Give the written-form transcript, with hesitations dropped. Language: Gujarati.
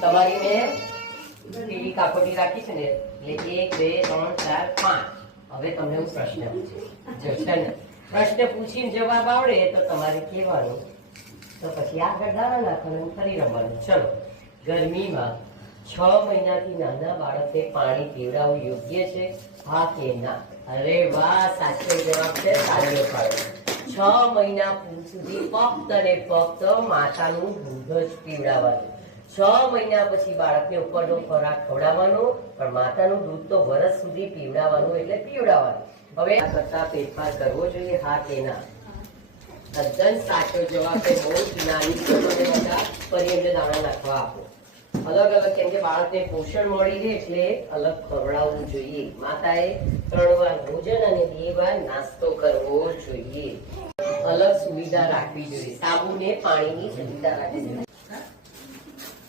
તમારી મેં પીળી કાકોટી રાખી છે ને, એટલે 1 2 3 4 5. હવે તમને હું પ્રશ્ન પૂછું, જો છે ને પ્રશ્ન પૂછીને જવાબ આવડે તો તમારે કહેવાનું, તો પછી આગળ દાવા નાખવાનું, ફરી રમવાનું. ચલો, ગરમીમાં 6 મહિનાથી નાના બાળકને પાણી પીવડાવવું યોગ્ય છે, હા કે ના? અરે વાહ, સાચો જવાબ છે, તાળીઓ પાડો. 6 મહિના સુધી ફક્ત ને ફક્ત માતાનું દૂધ જ પીવડાવવાનું. 6 મહિના પછી બાળકને ઉપરનો ખોરાક ખવડાવવાનો, પણ માતાનું દૂધ તો વર્ષ સુધી પીવડાવવાનું, એટલે પીવડાવવાનું. હવે આ કરતા ફેરફાર કરવો જોઈએ, હા કે ના? તદ્દન સાચો જવાબ છે. બહુ જ નાની બધા ફરી એમને દાણા નાખવા આપો. અલગ અલગ, કેમ કે બાળકને પોષણ મળી રહે એટલે અલગ ખવડાવવું જોઈએ. માતાએ 3 વાર ભોજન અને 2 વાર નાસ્તો કરવો જોઈએ. અલગ સુવિધા રાખવી જોઈએ, સાબુ ને પાણીની સુવિધા રાખવી જોઈએ.